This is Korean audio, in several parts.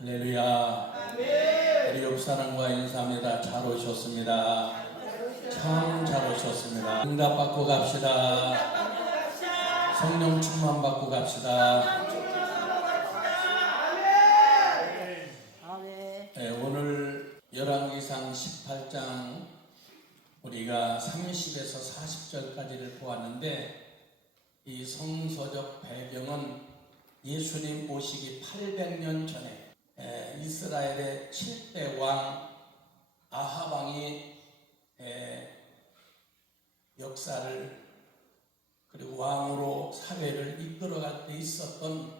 할렐루야. 우리 옆사람과 인사합니다. 잘 오셨습니다. 참 잘 오셨습니다. 응답 받고 갑시다. 성령 충만 받고 갑시다. 네, 오늘 열왕기상 18장 우리가 30에서 40절까지를 보았는데, 이 성서적 배경은 예수님 오시기 800년 전에 이스라엘의 7대 왕 아합 왕이 역사를 그리고 왕으로 사회를 이끌어갈 때 있었던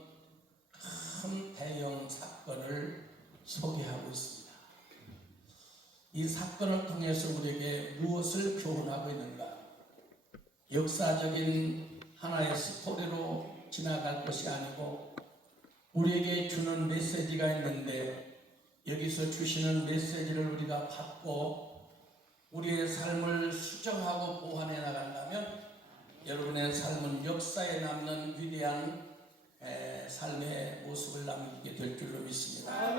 큰 대형 사건을 소개하고 있습니다. 이 사건을 통해서 우리에게 무엇을 교훈하고 있는가? 역사적인 하나의 스토리로 지나갈 것이 아니고 우리에게 주는 메시지가 있는데, 여기서 주시는 메시지를 우리가 받고 우리의 삶을 수정하고 보완해 나간다면 여러분의 삶은 역사에 남는 위대한 삶의 모습을 남기게 될 줄로 믿습니다.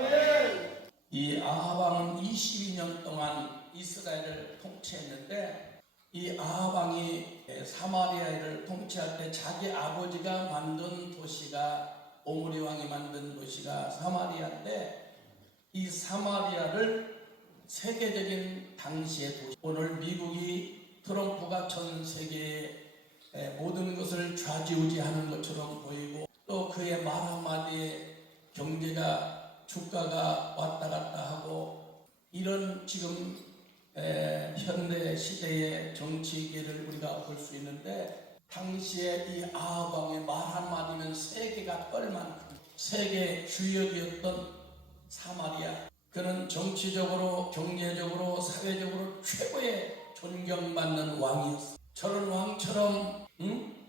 이 아합 왕은 22년 동안 이스라엘을 통치했는데, 이 아합 왕이 사마리아를 통치할 때 자기 아버지가 만든 도시가, 오므리 왕이 만든 도시가 사마리아인데, 이 사마리아를 세계적인 당시의 도시, 오늘 미국이 트럼프가 전 세계의 모든 것을 좌지우지하는 것처럼 보이고, 또 그의 말 한마디에 경제가, 주가가 왔다 갔다 하고, 이런 지금 현대 시대의 정치계를 우리가 볼 수 있는데, 당시에 이 아합 왕의 말 한마디면 세계가 떨만큼 세계 주역이었던 사마리아, 그는 정치적으로, 경제적으로, 사회적으로 최고의 존경받는 왕이었어. 저런 왕처럼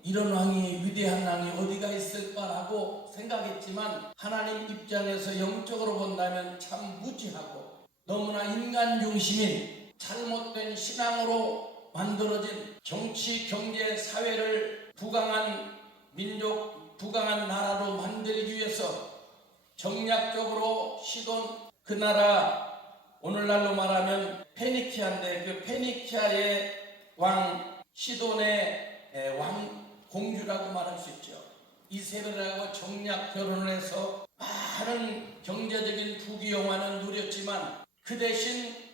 이런 왕이, 위대한 왕이 어디가 있을까라고 생각했지만, 하나님 입장에서 영적으로 본다면 참 무지하고 너무나 인간 중심인 잘못된 신앙으로 만들어진 정치, 경제, 사회를 부강한 민족, 부강한 나라로 만들기 위해서 정략적으로 시돈, 그 나라 오늘날로 말하면 페니키아인데, 그 페니키아의 왕 시돈의 왕 공주라고 말할 수 있죠. 이세벨하고 정략 결혼을 해서 많은 경제적인 부귀영화는 누렸지만, 그 대신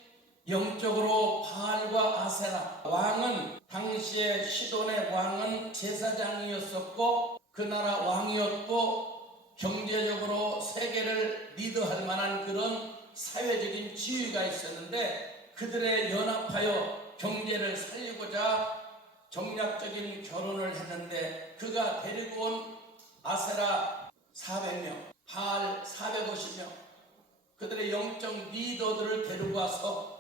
영적으로 바알과 아세라, 왕은 당시에 시돈의 왕은 제사장이었었고 그 나라 왕이었고 경제적으로 세계를 리드할 만한 그런 사회적인 지위가 있었는데, 그들의 연합하여 경제를 살리고자 정략적인 결혼을 했는데, 그가 데리고 온 아세라 400명, 바알 450명, 그들의 영적 리더들을 데리고 와서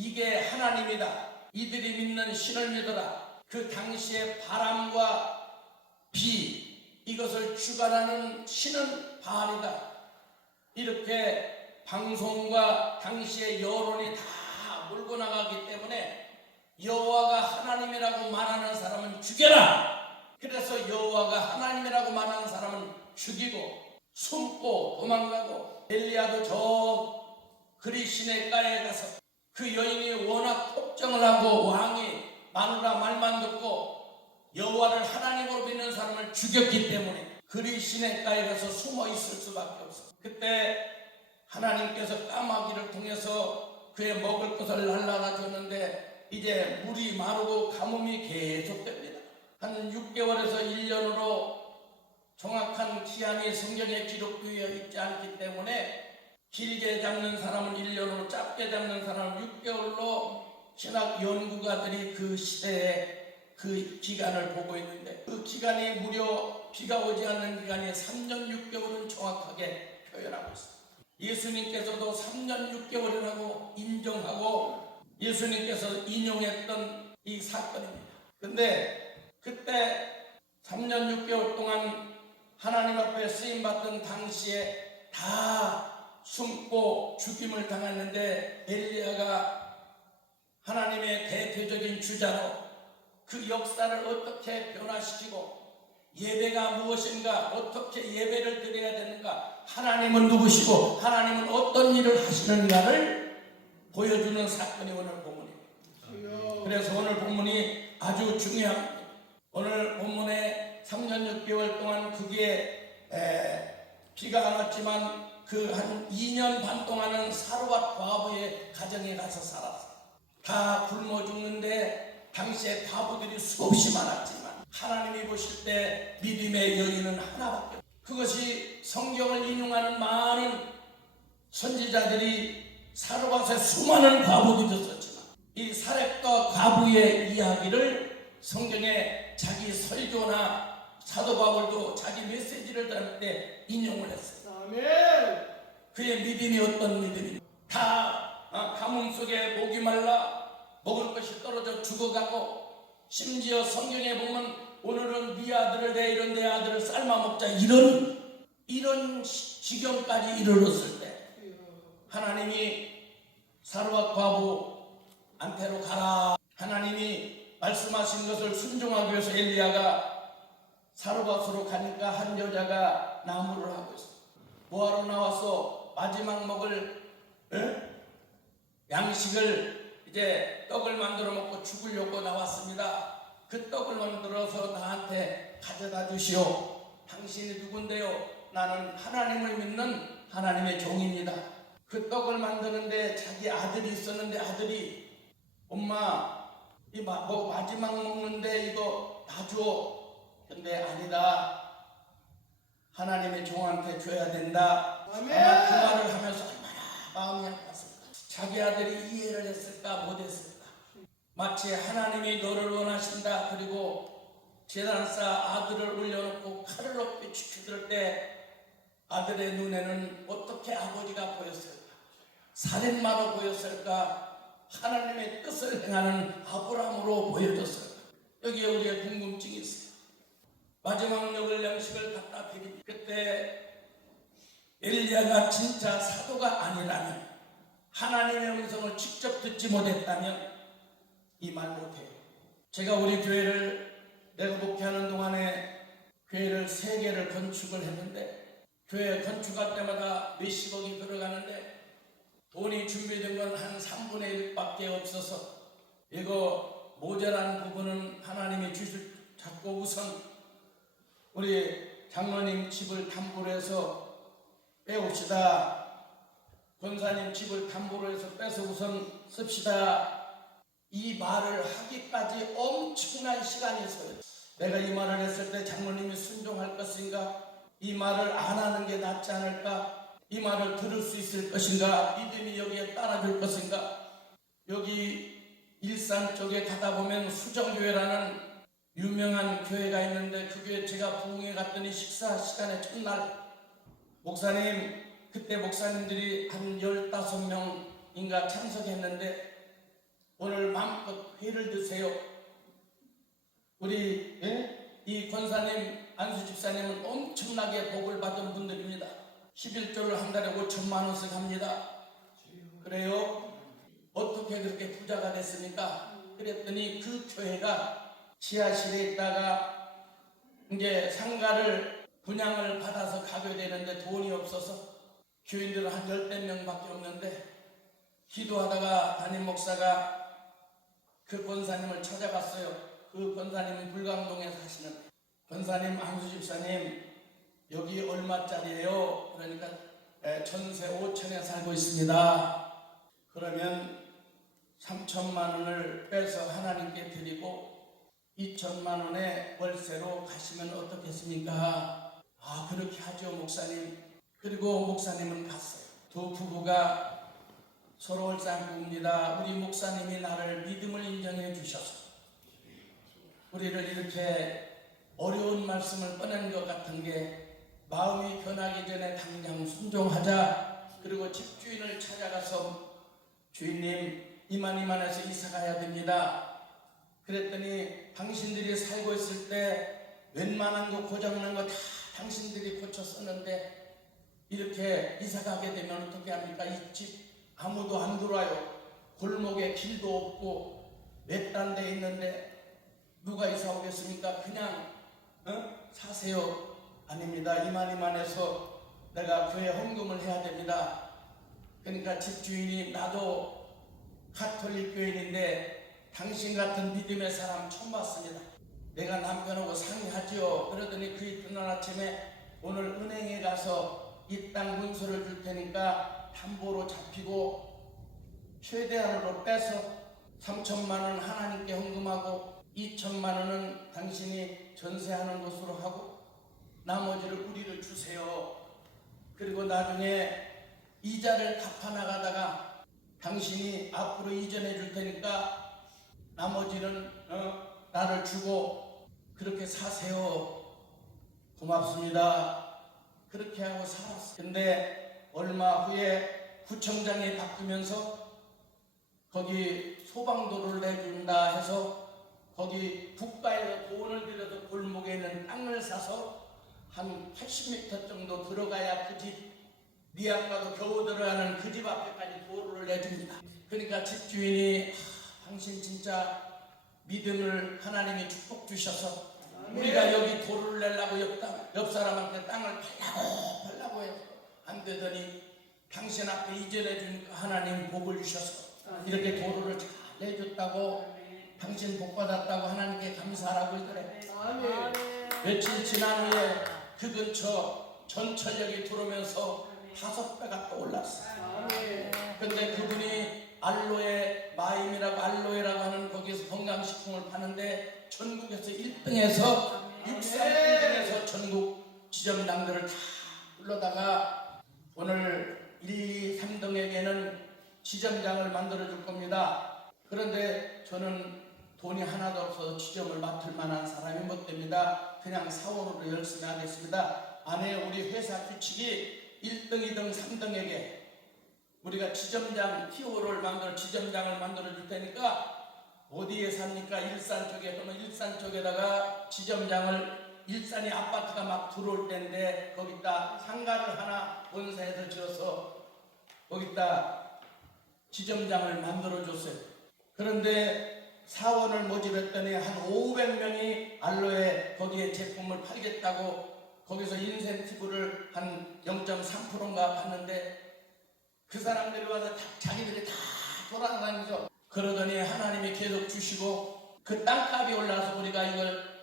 이게 하나님이다, 이들이 믿는 신을 믿어라, 그 당시에 바람과 비, 이것을 주관하는 신은 바알이다, 이렇게 방송과 당시의 여론이 다 몰고 나가기 때문에 여호와가 하나님이라고 말하는 사람은 죽여라. 그래서 여호와가 하나님이라고 말하는 사람은 죽이고 숨고 도망가고, 엘리야도 저 그리 시내가에 가서 그 여인이 워낙 폭정을 하고 왕이 마누라 말만 듣고 여호와를 하나님으로 믿는 사람을 죽였기 때문에 그리 시내가에 가서 숨어 있을 수밖에 없어. 그때 하나님께서 까마귀를 통해서 그의 먹을 것을 날라가 줬는데, 이제 물이 마르고 가뭄이 계속됩니다. 한 6개월에서 1년으로 정확한 기한이 성경에 기록되어 있지 않기 때문에 길게 잡는 사람은 1년으로, 짧게 잡는 사람은 6개월로 신학 연구가들이 그 시대에 그 기간을 보고 있는데, 그 기간이 무려 비가 오지 않는 기간이 3년 6개월은 정확하게 표현하고 있습니다. 예수님께서도 3년 6개월이라고 인정하고 예수님께서 인용했던 이 사건입니다. 근데 그때 3년 6개월 동안 하나님 앞에 쓰임받던 당시에 다 숨고 죽임을 당했는데, 엘리야가 하나님의 대표적인 주자로 그 역사를 어떻게 변화시키고 예배가 무엇인가, 어떻게 예배를 드려야 되는가, 하나님은 누구시고 하나님은 어떤 일을 하시는가를 보여주는 사건이 오늘 본문입니다. 그래서 오늘 본문이 아주 중요합니다. 오늘 본문에 3년 6개월 동안 그게 비가 안 왔지만 그 한 2년 반 동안은 사르밧 과부의 가정에 가서 살았어요. 다 굶어 죽는데 당시에 과부들이 수없이 많았지만 하나님이 보실 때 믿음의 여인은 하나밖에 없어요. 그것이 성경을 인용하는 많은 선지자들이 사르밧에 수많은 과부들이 있었지만 이 사렙과 과부의 이야기를 성경에 자기 설교나 사도 바울도 자기 메시지를 들을 때 인용을 했어요. 아멘. 그의 믿음이 어떤 믿음이냐? 다 가뭄 속에 목이 말라 먹을 것이 떨어져 죽어가고, 심지어 성경에 보면 오늘은 네 아들을 내일은 내 아들을 삶아 먹자 이런 지경까지 이르렀을 때 하나님이 사르밧 과부한테로 가라, 하나님이 말씀하신 것을 순종하기 위해서 엘리야가 사르밧으로 가니까 한 여자가 나무를 하고 있어. 뭐하러 나와서 마지막 먹을 양식을 이제 떡을 만들어 먹고 죽으려고 나왔습니다. 그 떡을 만들어서 나한테 가져다 주시오. 당신이 누군데요? 나는 하나님을 믿는 하나님의 종입니다. 그 떡을 만드는데 자기 아들이 있었는데 아들이 엄마 이 마지막 먹는데 이거 놔줘. 근데 아니다. 하나님의 종한테 줘야 된다. 아멘. 아마 그 말을 하면서 얼마나 마음이 아팠을까. 자기 아들이 이해를 했을까 못했을까. 마치 하나님이 너를 원하신다. 그리고 제단사 아들을 올려놓고 칼을 어깨 치켜들 때 아들의 눈에는 어떻게 아버지가 보였을까? 살인마로 보였을까? 하나님의 뜻을 행하는 아브라함으로 보여졌을까? 여기에 우리의 궁금증이 있어요. 마지막 먹을 양식을 갖다 드립니다. 그때 엘리야가 진짜 사도가 아니라면, 하나님의 음성을 직접 듣지 못했다면 이 말 못해요. 제가 우리 교회를 내가 목회하는 동안에 교회를 3개를 건축을 했는데, 교회 건축할 때마다 몇십억이 들어가는데 돈이 준비된 건 한 3분의 1밖에 없어서 이거 모자란 부분은 하나님이 주실 잡고 우선 우리 장로님 집을 담보로 해서 빼옵시다. 권사님 집을 담보로 해서 빼서 우선 씁시다. 이 말을 하기까지 엄청난 시간이 있어요. 내가 이 말을 했을 때 장로님이 순종할 것인가? 이 말을 안 하는 게 낫지 않을까? 이 말을 들을 수 있을 것인가? 믿음이 여기에 따라줄 것인가? 여기 일산 쪽에 가다 보면 수정교회라는 유명한 교회가 있는데 그 교회 제가 부흥회 갔더니 식사 시간에 첫날 목사님, 그때 목사님들이 한 15명인가 참석했는데 오늘 마음껏 회를 드세요. 우리 이 권사님, 안수 집사님은 엄청나게 복을 받은 분들입니다. 11조를 한 달에 5천만 원씩 합니다. 그래요? 어떻게 그렇게 부자가 됐습니까? 그랬더니 그 교회가 지하실에 있다가 이제 상가를 분양을 받아서 가게 되는데 돈이 없어서 교인들은 한 10몇 명밖에 없는데 기도하다가 담임 목사가 그 권사님을 찾아갔어요. 그 권사님은 불광동에 사시는 권사님, 안수 집사님 여기 얼마짜리예요? 그러니까 전세 5천에 살고 있습니다. 그러면 3천만 원을 빼서 하나님께 드리고 2천만 원의 월세로 가시면 어떻겠습니까? 아, 그렇게 하죠 목사님. 그리고 목사님은 갔어요. 두 부부가 서로 얼싸안고입니다. 우리 목사님이 나를 믿음을 인정해 주셔서 우리를 이렇게 어려운 말씀을 꺼낸 것 같은 게 마음이 변하기 전에 당장 순종하자. 그리고 집주인을 찾아가서 주인님 이만해서 이사 가야 됩니다. 그랬더니 당신들이 살고 있을 때 웬만한 거 고장난 거 다 당신들이 고쳤었는데 이렇게 이사 가게 되면 어떻게 합니까? 이 집 아무도 안 들어와요. 골목에 길도 없고 외딴 데 있는데 누가 이사 오겠습니까? 그냥 사세요. 아닙니다. 이만해서 내가 교회 헌금을 해야 됩니다. 그러니까 집주인이 나도 가톨릭 교인인데 당신 같은 믿음의 사람 처음 봤습니다. 내가 남편하고 상의하지요. 그러더니 그 이튿날 아침에 오늘 은행에 가서 이 땅 문서를 줄 테니까 담보로 잡히고 최대한으로 빼서 3천만 원 하나님께 헌금하고 2천만 원은 당신이 전세하는 것으로 하고 나머지를 우리를 주세요. 그리고 나중에 이자를 갚아나가다가 당신이 앞으로 이전해 줄 테니까 나머지는 나를 주고 그렇게 사세요. 고맙습니다. 그렇게 하고 살았어. 근데 얼마 후에 구청장이 바뀌면서 거기 소방도를 내준다 해서 거기 국가에서 돈을 들여서 골목에 있는 땅을 사서 한 80m 정도 들어가야 그 집, 네 아까도 겨우 들어가는 그 집 앞에까지 도로를 내줍니다. 그러니까 집주인이 당신 진짜 믿음을 하나님이 축복 주셔서 우리가 여기 도로를 내려고 옆 사람한테 땅을 팔라고 해서 안 되더니 당신 앞에 이전해 준 하나님 복을 주셔서 이렇게 도로를 잘 내줬다고 당신 복 받았다고 하나님께 감사하라고 그래. 며칠 지난 후에 그 근처 전철역이 들어오면서 5배가 또 올랐어. 근데 그분이 알로에 마임이라고 알로에라고 하는 거기서 건강식품을 파는데 전국에서 1등에서 63등에서 전국 지점장들을 다 불러다가 오늘 1, 2, 3등에게는 지점장을 만들어 줄 겁니다. 그런데 저는 돈이 하나도 없어서 지점을 맡을 만한 사람이 못 됩니다. 그냥 사원으로 열심히 하겠습니다. 안에 우리 회사 규칙이 1등, 2등, 3등에게 우리가 지점장 티오를 지점장을 만들어 줄 테니까 어디에 삽니까? 일산 쪽에. 그러면 일산 쪽에다가 지점장을 일산이 아파트가 막 들어올 때인데 거기다 상가를 하나 본사에서 지어서 거기다 지점장을 만들어 줬어요. 그런데 사원을 모집했더니 한 500명이 알로에 거기에 제품을 팔겠다고 거기서 인센티브를 한 0.3%인가 받는데 그 사람들이 와서 자기들이 다 돌아다니면서 그러더니 하나님이 계속 주시고 그 땅값이 올라서 우리가 이걸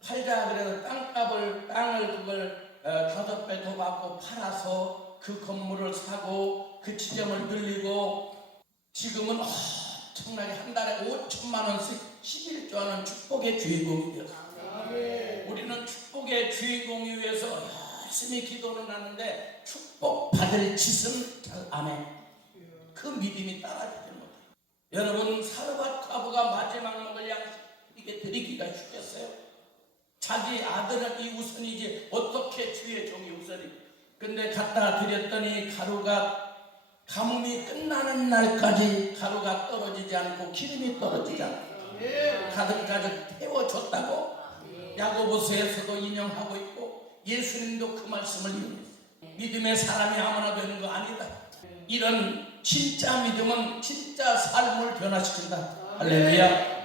팔자 그래서 땅을 그걸 5배 더 받고 팔아서 그 건물을 사고 그 지점을 늘리고 지금은 엄청나게 한 달에 5천만 원씩 11조 하는 축복의 주인공이에요. 우리는 축복의 주인공이 위해서 열심히 기도는 하는데 축복 받을 짓은 잘 안 해. 그 믿음이 따라주지 못해. 여러분 사르밧 과부가 마지막 먹을 양식 이게 드리기가 쉽겠어요? 자기 아들은 이 우선이지 어떻게 주의 종이 우선이. 근데 갖다 드렸더니 가뭄이 끝나는 날까지 가루가 떨어지지 않고 기름이 떨어지지 않고 가득가득 태워줬다고 야고보서에서도 인용하고 있고 예수님도 그 말씀을 인용했어요. 믿음의 사람이 아무나 되는 거 아니다. 이런 진짜 믿음은 진짜 삶을 변화시킨다. 할렐루야.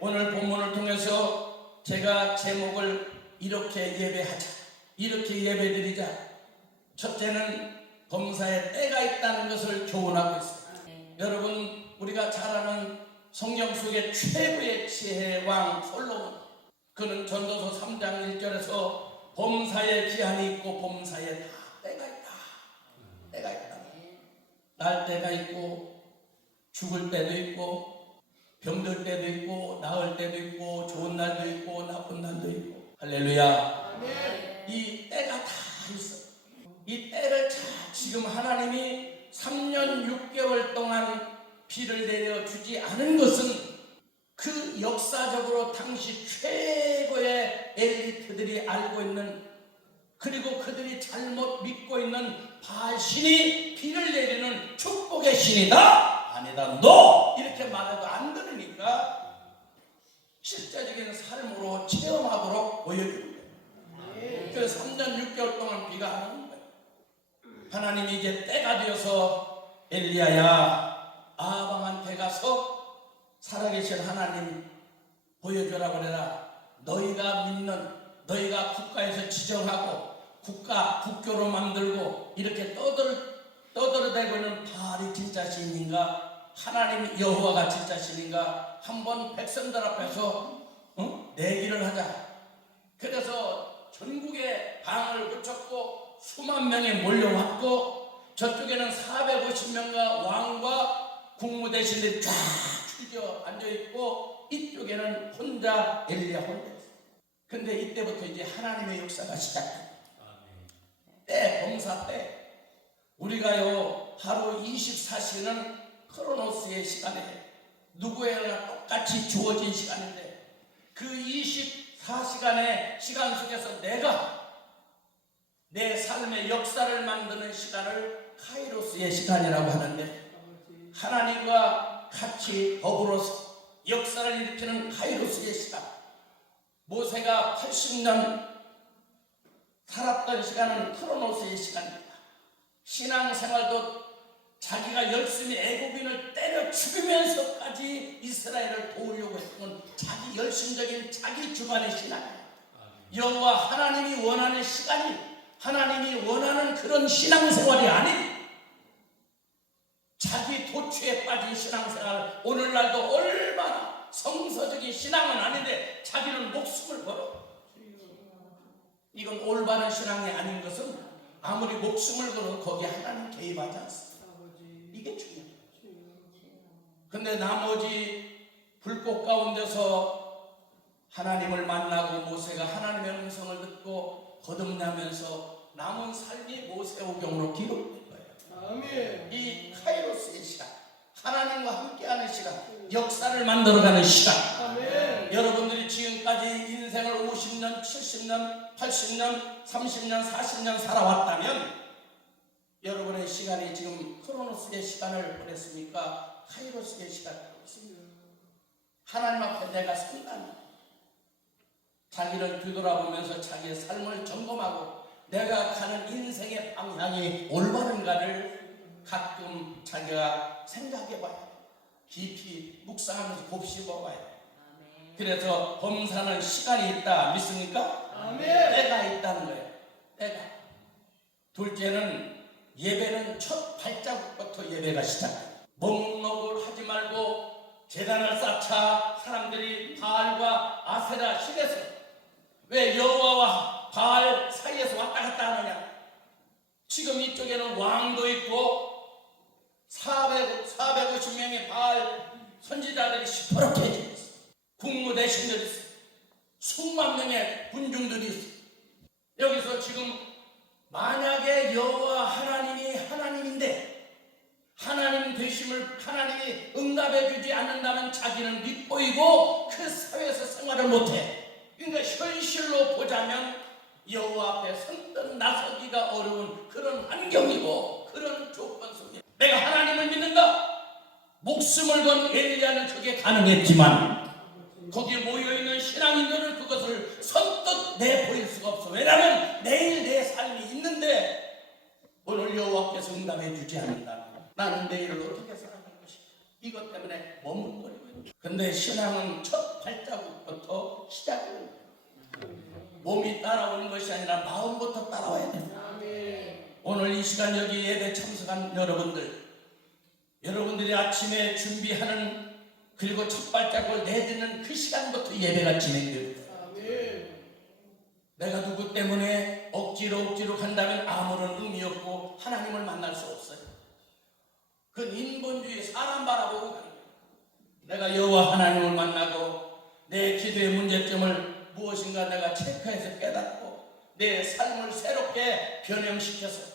오늘 본문을 통해서 제가 제목을 이렇게 예배하자, 이렇게 예배드리자. 첫째는 범사에 때가 있다는 것을 교훈하고 있습니다. 여러분 우리가 잘 아는 성경 속의 최고의 지혜의 왕 솔로몬, 그는 전도서 3장 1절에서 범사에 기한이 있고 범사에 다 때가 있다. 때가 있다. 날 때가 있고 죽을 때도 있고 병들 때도 있고 나을 때도 있고 좋은 날도 있고 나쁜 날도 있고. 할렐루야. 이 때가 다 있어. 이 때를 지금 하나님이 3년 6개월 동안 비를 내려주지 않은 것은 그 역사적으로 당시 최고의 엘리트들이 알고 있는, 그리고 그들이 잘못 믿고 있는 바알신이 비를 내리는 축복의 신이다? 아니다. 너! 이렇게 말해도 안 들으니까 실제적인 삶으로 체험하도록 보여주는 거예요. 그래서 3년 6개월 동안 비가 안 오는 거예요. 하나님이 이제 때가 되어서 엘리야야 아방한테 가서 살아계신 하나님 보여주라고 그래라. 너희가 믿는, 너희가 국가에서 지정하고 국교로 만들고 이렇게 떠들어대고 있는 바알이 진짜 신인가, 하나님 여호와가 진짜 신인가, 한번 백성들 앞에서 내기를 하자. 그래서 전국에 방을 붙였고 수만 명이 몰려왔고, 저쪽에는 450명과 왕과 국무대신들이 쫙 줄져 앉아있고, 이쪽에는 혼자 엘리야 혼자 있어요. 근데 이때부터 이제 하나님의 역사가 시작됩니다. 때 범사 때 우리가요 하루 24시는 크로노스의 시간에 누구에게나 똑같이 주어진 시간인데, 그 24시간의 시간 속에서 내가 내 삶의 역사를 만드는 시간을 카이로스의 시간이라고 하는데, 하나님과 같이 더불어서 역사를 일으키는 카이로스의 시간. 모세가 80년 살았던 시간은 크로노스의 시간입니다. 신앙생활도 자기가 열심히 애국인을 때려 죽이면서까지 이스라엘을 도우려고 했던 자기 열심적인 자기 주관의 신앙이에요. 여호와 하나님이 원하는 시간이, 하나님이 원하는 그런 신앙생활이 아닌 자기 도취에 빠진 신앙생활. 오늘날도 얼마나 성서적인 신앙은 아닌데 자기는 목숨을 걸어. 이건 올바른 신앙이 아닌 것은 아무리 목숨을 걸어도 거기에 하나님 개입하지 않습니다. 이게 중요해요. 근데 나머지 불꽃 가운데서 하나님을 만나고 모세가 하나님의 음성을 듣고 거듭나면서 남은 삶이 모세오경으로 기록된 거예요. 아멘. 이 카이로스의 시간, 하나님과 함께하는 시간, 역사를 만들어가는 시간. 아멘. 여러분들이 지금까지 인생을 50년, 70년, 80년, 30년, 40년 살아왔다면 여러분의 시간이 지금 크로노스의 시간을 보냈습니까? 카이로스의 시간을 보냈습니까? 하나님 앞에 내가 선다니 자기를 뒤돌아보면서 자기의 삶을 점검하고 내가 가는 인생의 방향이 올바른가를 가끔 자기가 생각해봐요. 깊이 묵상하면서 곱씹어봐요. 그래서 범사는 시간이 있다 믿습니까? 아멘. 때가 있다는 거예요. 때가. 둘째는 예배는 첫 발자국부터 예배가 시작해요. 먹먹을 하지 말고 제단을 쌓자. 사람들이 바알과 아세라 신에서 왜 여호와와 바알 사이에서 왔다 갔다 하느냐. 지금 이쪽에는 왕도 있고 450명의 바알 선지자들이 시퍼렇게 해지고 있어요. 국무대신들이 있어요. 수만 명의 군중들이 있어요. 여기서 지금 만약에 여호와 하나님이 하나님인데 하나님 되심을 하나님이 응답해 주지 않는다면 자기는 밉보이고 그 사회에서 생활을 못해. 그러니까 현실로 보자면 여호와 앞에 선뜻 나서기가 어려운 그런 환경이고 그런 조건 속에 내가 하나님을 믿는다. 목숨을 건 엘리야는 그게 가능했지만 거기에 모여있는 신앙인들은 그것을 선뜻 내보일 수가 없어. 왜냐하면 내일 내 삶이 있는데 오늘 여호와께서 응답해 주지 않는다면 나는 내일을 어떻게 살아갈 것인가. 이것 때문에 머뭇거리고 있는. 근데 신앙은 첫 발자국부터 시작해요. 몸이 따라오는 것이 아니라 마음부터 따라와야 됩니다. 오늘 이 시간 여기 예배 참석한 여러분들이 아침에 준비하는 그리고 첫 발자국을 내딛는 그 시간부터 예배가 진행됩니다. 내가 누구 때문에 억지로 간다면 아무런 의미 없고 하나님을 만날 수 없어요. 그건 인본주의 사람 바라보고 가는 거예요. 내가 여호와 하나님을 만나고 내 기도의 문제점을 무엇인가 내가 체크해서 깨닫고 내 삶을 새롭게 변형시켜서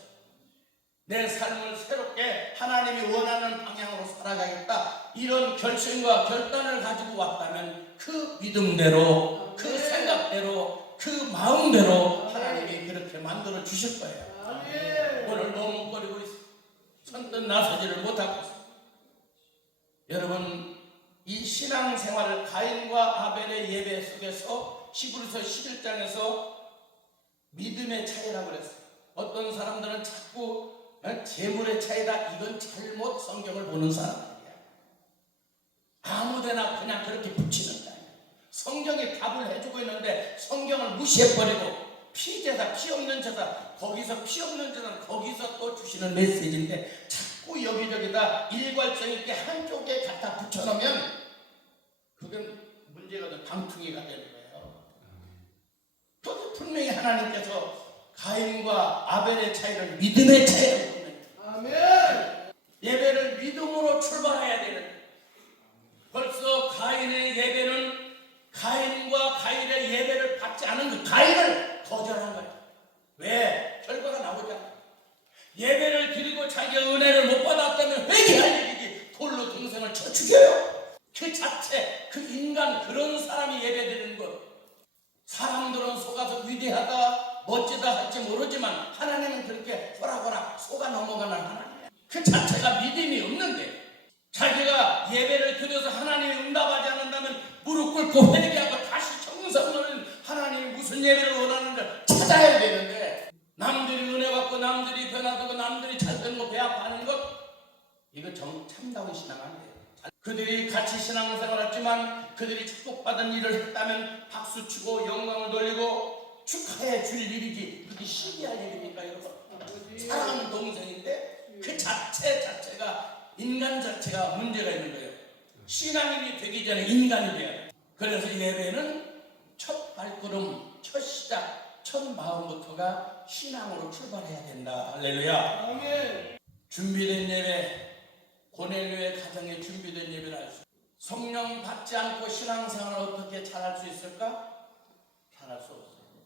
내 삶을 새롭게 하나님이 원하는 방향으로 살아가겠다. 이런 결심과 결단을 가지고 왔다면 그 믿음대로 그 생각대로 그 마음대로 하나님이 그렇게 만들어 주실 거예요. 오늘 머뭇거리고 있어. 선뜻 나서지를 못하고 있어. 여러분 이 신앙생활을 가인과 아벨의 예배 속에서 히브리서 11장에서 믿음의 차이라고 그랬어요. 어떤 사람들은 자꾸 재물의 차이다. 이건 잘못 성경을 보는 사람들이야. 아무데나 그냥 그렇게 붙이는 거야. 성경이 답을 해주고 있는데 성경을 무시해버리고 피제사, 피 없는 제사, 거기서 피 없는 제사, 거기서 또 주시는 메시지인데 자꾸 여기저기다 일괄성 있게 한쪽에 갖다 붙여놓으면 그건 문제가 돼, 방퉁이가 되는 거예요. 또 분명히 하나님께서 가인과 아벨의 차이를 믿음의 차이라고 보는 거예요. 예배를 믿음으로 출발해야 되는데 벌써 가인의 예배는 가인과 가인의 예배를 받지 않은 그 가인을 거절한 거예요. 왜? 결과가 나오잖아. 예배를 드리고 자기가 은혜를 못 받았다면 회개할 일이지 돌로 동생을 쳐 죽여요. 그 자체 그 인간 그런 사람이 예배 드리는 것. 사람들은 속아서 위대하다 멋지다 할지 모르지만 하나님은 그렇게 호락호락 속아 넘어가는 하나님이야. 그 자체가 믿음이 없는데 자기가 예배를 드려서 하나님이 응답하지 않는다면 무릎 꿇고 회개하고 다시 정성을 하나님이 무슨 예배를 원하는지 찾아야 되는데 남들이 은혜 받고 남들이 변화되고 남들이 잘 되는 거 배 아파하는 것 이거 참다운 신앙 아니에요. 그들이 같이 신앙생활을 했지만 그들이 축복받은 일을 했다면 박수치고 영광을 돌리고 축하해 줄 일이지 그게 시기할 일입니까 여러분? 사랑하는 동생인데 그 자체가 인간 자체가 문제가 있는 거예요. 신앙인이 되기 전에 인간이 돼야 돼요. 그래서 예배는 첫 발걸음, 첫 시작, 첫 마음부터가 신앙으로 출발해야 된다. 할렐루야. 아멘. 준비된 예배, 고넬료의 가정에 준비된 예배를 할 수 있어요. 성령 받지 않고 신앙생활을 어떻게 잘할 수 있을까? 잘할 수 없어요.